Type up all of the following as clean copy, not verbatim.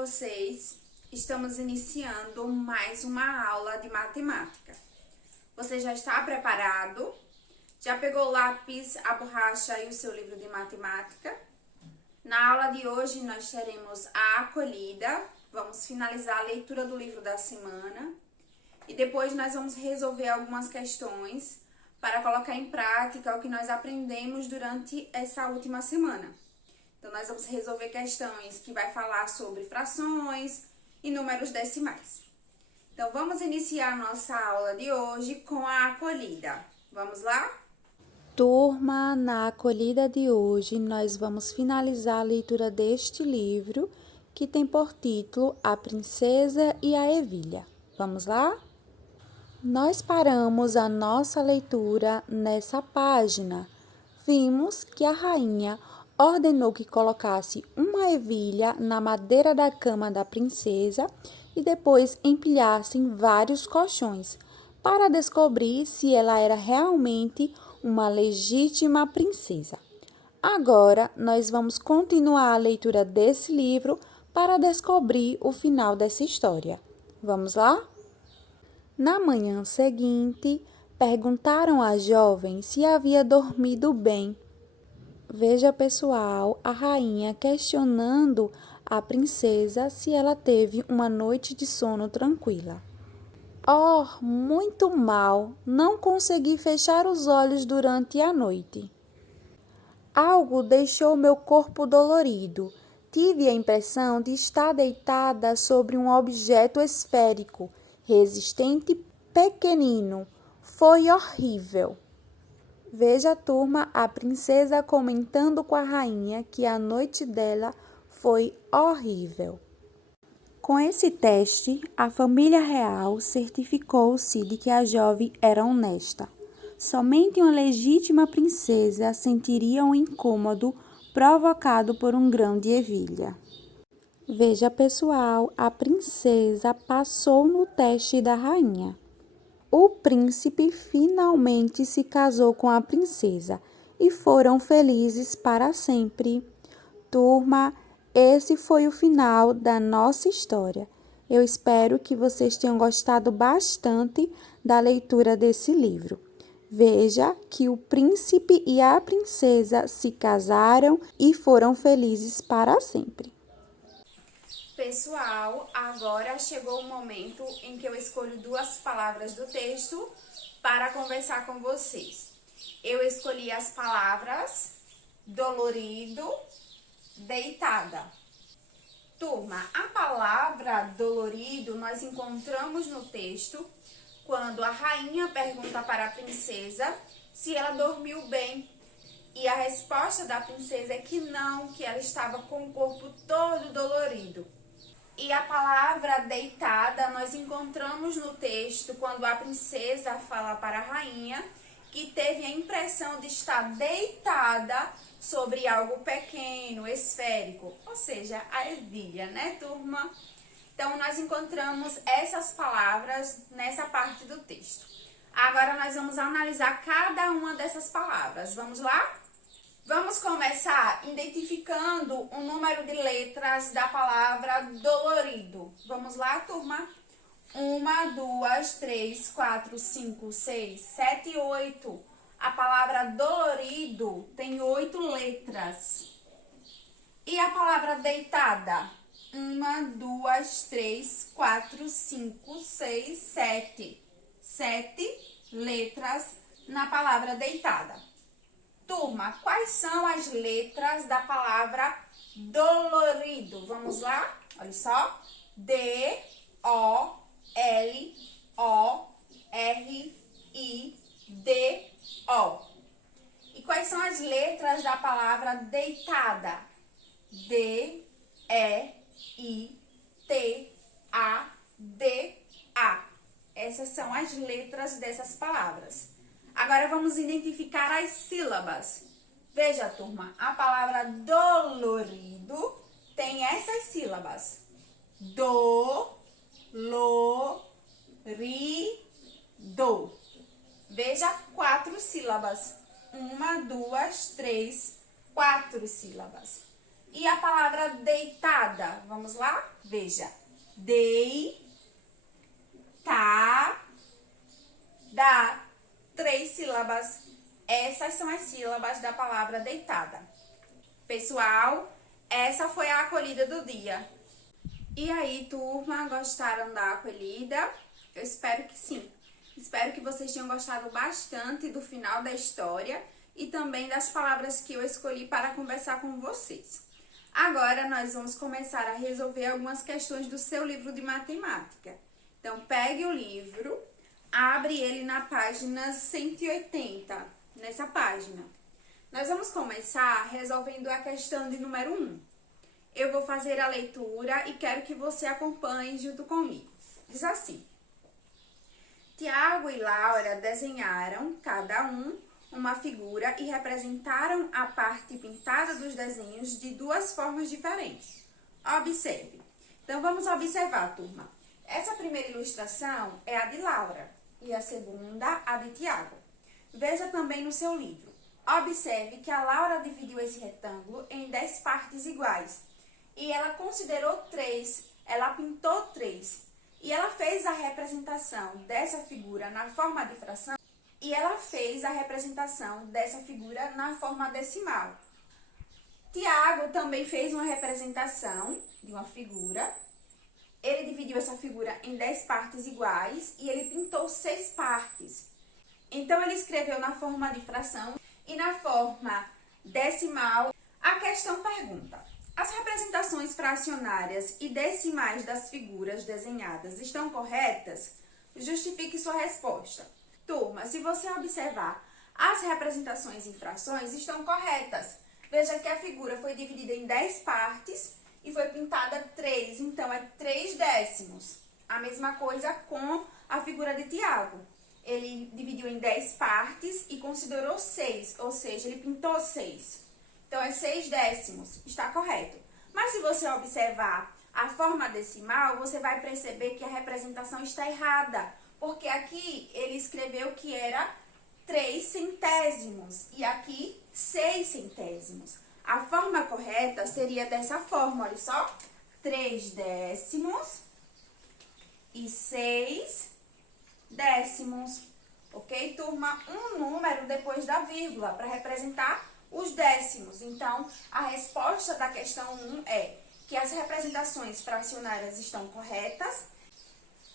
vocês? Estamos iniciando mais uma aula de matemática. Você já está preparado? Já pegou o lápis, a borracha e o seu livro de matemática? Na aula de hoje nós teremos a acolhida, vamos finalizar a leitura do livro da semana e depois nós vamos resolver algumas questões para colocar em prática o que nós aprendemos durante essa última semana. Então, nós vamos resolver questões que vai falar sobre frações e números decimais. Então, vamos iniciar a nossa aula de hoje com a acolhida. Vamos lá? Turma, na acolhida de hoje, nós vamos finalizar a leitura deste livro, que tem por título A Princesa e a Ervilha. Vamos lá? Nós paramos a nossa leitura nessa página. Vimos que a rainha ordenou que colocasse uma ervilha na madeira da cama da princesa e depois empilhassem vários colchões, para descobrir se ela era realmente uma legítima princesa. Agora, nós vamos continuar a leitura desse livro para descobrir o final dessa história. Vamos lá? Na manhã seguinte, perguntaram à jovem se havia dormido bem. Veja, pessoal, a rainha questionando a princesa se ela teve uma noite de sono tranquila. Oh, muito mal! Não consegui fechar os olhos durante a noite. Algo deixou meu corpo dolorido. Tive a impressão de estar deitada sobre um objeto esférico, resistente e pequenino. Foi horrível. Veja, turma, a princesa comentando com a rainha que a noite dela foi horrível. Com esse teste, a família real certificou-se de que a jovem era honesta. Somente uma legítima princesa sentiria um incômodo provocado por um grão de ervilha. Veja, pessoal, a princesa passou no teste da rainha. O príncipe finalmente se casou com a princesa e foram felizes para sempre. Turma, esse foi o final da nossa história. Eu espero que vocês tenham gostado bastante da leitura desse livro. Veja que o príncipe e a princesa se casaram e foram felizes para sempre. Pessoal, agora chegou o momento em que eu escolho duas palavras do texto para conversar com vocês. Eu escolhi as palavras dolorido, deitada. Turma, a palavra dolorido nós encontramos no texto quando a rainha pergunta para a princesa se ela dormiu bem. E a resposta da princesa é que não, que ela estava com o corpo todo dolorido. E a palavra deitada nós encontramos no texto quando a princesa fala para a rainha que teve a impressão de estar deitada sobre algo pequeno, esférico, ou seja, a ervilha, né, turma? Então, nós encontramos essas palavras nessa parte do texto. Agora, nós vamos analisar cada uma dessas palavras. Vamos lá? Vamos começar identificando o número de letras da palavra dolorido. Vamos lá, turma? 1, 2, 3, 4, 5, 6, 7, 8. A palavra dolorido tem 8 letras. E a palavra deitada? 1, 2, 3, 4, 5, 6, 7. 7 letras na palavra deitada. Turma, quais são as letras da palavra dolorido? Vamos lá? Olha só. D, O, L, O, R, I, D, O. E quais são as letras da palavra deitada? D, E, I, T, A, D, A. Essas são as letras dessas palavras. Agora vamos identificar as sílabas. Veja, turma, a palavra dolorido tem essas sílabas. Do, lo, ri, do. Veja 4 sílabas. 1, 2, 3, 4 sílabas. E a palavra deitada, vamos lá? Veja, dei, tá, dá. 3 sílabas. Essas são as sílabas da palavra deitada. Pessoal, essa foi a acolhida do dia. E aí, turma, gostaram da acolhida? Eu espero que sim. Espero que vocês tenham gostado bastante do final da história e também das palavras que eu escolhi para conversar com vocês. Agora, nós vamos começar a resolver algumas questões do seu livro de matemática. Então, pegue o livro, abre ele na página 180, nessa página. Nós vamos começar resolvendo a questão de número 1. Eu vou fazer a leitura e quero que você acompanhe junto comigo. Diz assim: Tiago e Laura desenharam, cada um, uma figura e representaram a parte pintada dos desenhos de duas formas diferentes. Observe. Então, vamos observar, turma. Essa primeira ilustração é a de Laura e a segunda, a de Tiago. Veja também no seu livro. Observe que a Laura dividiu esse retângulo em 10 partes iguais. E ela considerou 3, ela pintou 3. E ela fez a representação dessa figura na forma de fração. E ela fez a representação dessa figura na forma decimal. Tiago também fez uma representação de uma figura. Ele dividiu essa figura em 10 partes iguais e ele pintou 6 partes. Então, ele escreveu na forma de fração e na forma decimal. A questão pergunta: as representações fracionárias e decimais das figuras desenhadas estão corretas? Justifique sua resposta. Turma, se você observar, as representações em frações estão corretas. Veja que a figura foi dividida em 10 partes e foi pintada 3, então é 3 décimos. A mesma coisa com a figura de Tiago. Ele dividiu em 10 partes e considerou 6, ou seja, ele pintou 6. Então, é 6 décimos, está correto. Mas se você observar a forma decimal, você vai perceber que a representação está errada. Porque aqui ele escreveu que era 3 centésimos e aqui 6 centésimos. A forma correta seria dessa forma, olha só. 3 décimos e 6 décimos. Ok, turma? Um número depois da vírgula para representar os décimos. Então, a resposta da questão 1 é que as representações fracionárias estão corretas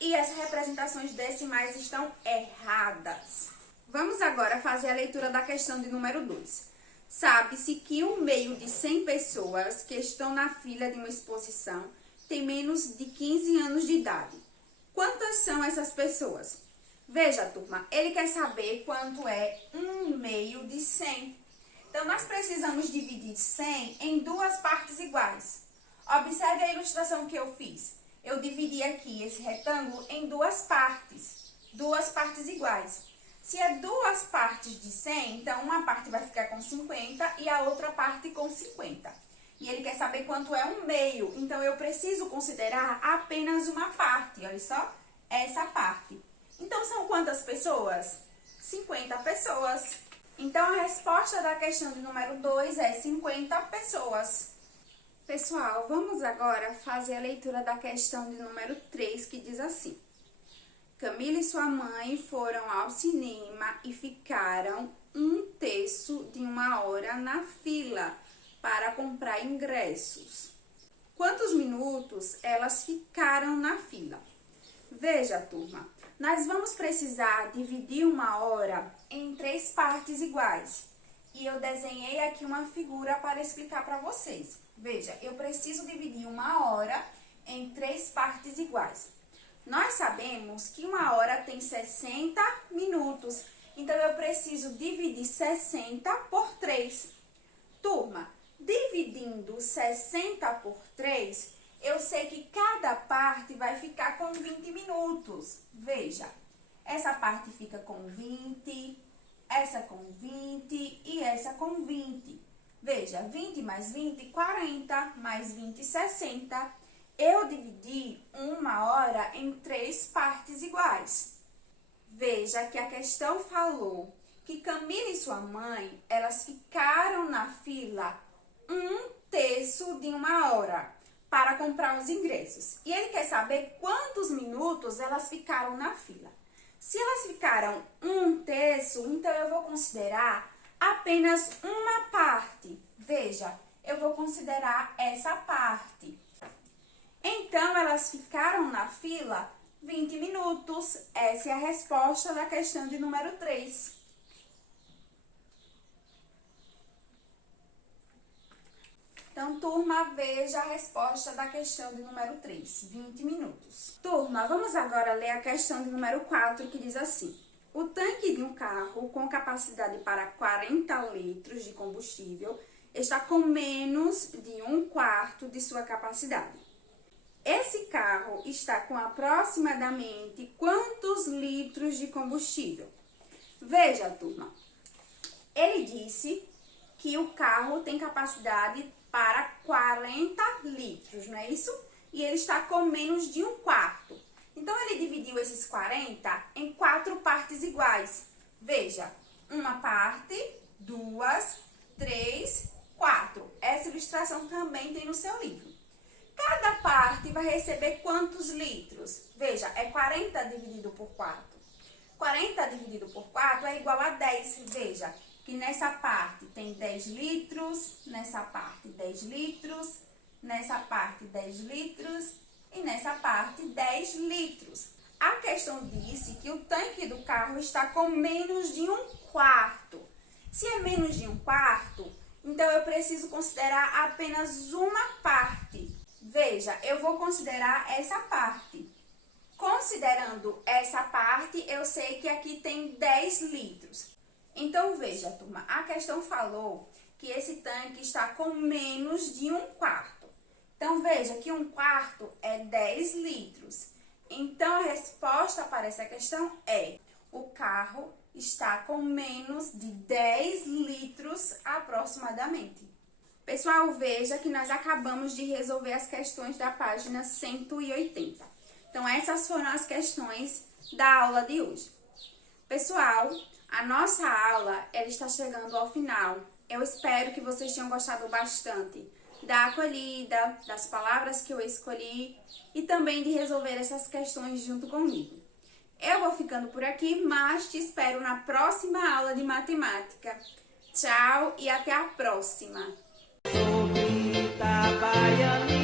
e as representações decimais estão erradas. Vamos agora fazer a leitura da questão de número 2. Sabe-se que um meio de 100 pessoas que estão na fila de uma exposição tem menos de 15 anos de idade. Quantas são essas pessoas? Veja, turma, ele quer saber quanto é um meio de 100. Então, nós precisamos dividir 100 em duas partes iguais. Observe a ilustração que eu fiz. Eu dividi aqui esse retângulo em duas partes iguais. Se é duas partes de 100, então uma parte vai ficar com 50 e a outra parte com 50. E ele quer saber quanto é um meio, então eu preciso considerar apenas uma parte, olha só, essa parte. Então, são quantas pessoas? 50 pessoas. Então, a resposta da questão de número 2 é 50 pessoas. Pessoal, vamos agora fazer a leitura da questão de número 3, que diz assim: Camila e sua mãe foram ao cinema e ficaram 1/3 de uma hora na fila para comprar ingressos. Quantos minutos elas ficaram na fila? Veja, turma, nós vamos precisar dividir uma hora em 3 partes iguais. E eu desenhei aqui uma figura para explicar para vocês. Veja, eu preciso dividir uma hora em 3 partes iguais. Nós sabemos que uma hora tem 60 minutos. Então, eu preciso dividir 60 por 3. Turma, dividindo 60 por 3, eu sei que cada parte vai ficar com 20 minutos. Veja, essa parte fica com 20, essa com 20 e essa com 20. Veja, 20 mais 20, 40, mais 20, 60. Eu dividi uma hora em 3 partes iguais. Veja que a questão falou que Camila e sua mãe, elas ficaram na fila 1/3 de uma hora para comprar os ingressos. E ele quer saber quantos minutos elas ficaram na fila. Se elas ficaram 1/3, então eu vou considerar apenas uma parte. Veja, eu vou considerar essa parte. Então, elas ficaram na fila 20 minutos. Essa é a resposta da questão de número 3. Então, turma, veja a resposta da questão de número 3, 20 minutos. Turma, vamos agora ler a questão de número 4, que diz assim: o tanque de um carro com capacidade para 40 litros de combustível está com menos de 1/4 de sua capacidade. Esse carro está com aproximadamente quantos litros de combustível? Veja, turma, ele disse que o carro tem capacidade para 40 litros, não é isso? E ele está com menos de 1/4. Então, ele dividiu esses 40 em 4 partes iguais. Veja, uma parte, 2, 3, 4. Essa ilustração também tem no seu livro. Cada parte vai receber quantos litros? Veja, é 40 dividido por 4. 40 dividido por 4 é igual a 10. Veja que nessa parte tem 10 litros, nessa parte 10 litros, nessa parte 10 litros e nessa parte 10 litros. A questão disse que o tanque do carro está com menos de 1/4. Se é menos de 1/4, então eu preciso considerar apenas uma parte. Veja, eu vou considerar essa parte. Considerando essa parte, eu sei que aqui tem 10 litros. Então, veja, turma, a questão falou que esse tanque está com menos de 1/4. Então, veja que 1/4 é 10 litros. Então, a resposta para essa questão é: o carro está com menos de 10 litros aproximadamente. Pessoal, veja que nós acabamos de resolver as questões da página 180. Então, essas foram as questões da aula de hoje. Pessoal, a nossa aula ela está chegando ao final. Eu espero que vocês tenham gostado bastante da acolhida, das palavras que eu escolhi e também de resolver essas questões junto comigo. Eu vou ficando por aqui, mas te espero na próxima aula de matemática. Tchau e até a próxima! Sou Rita Baianinha.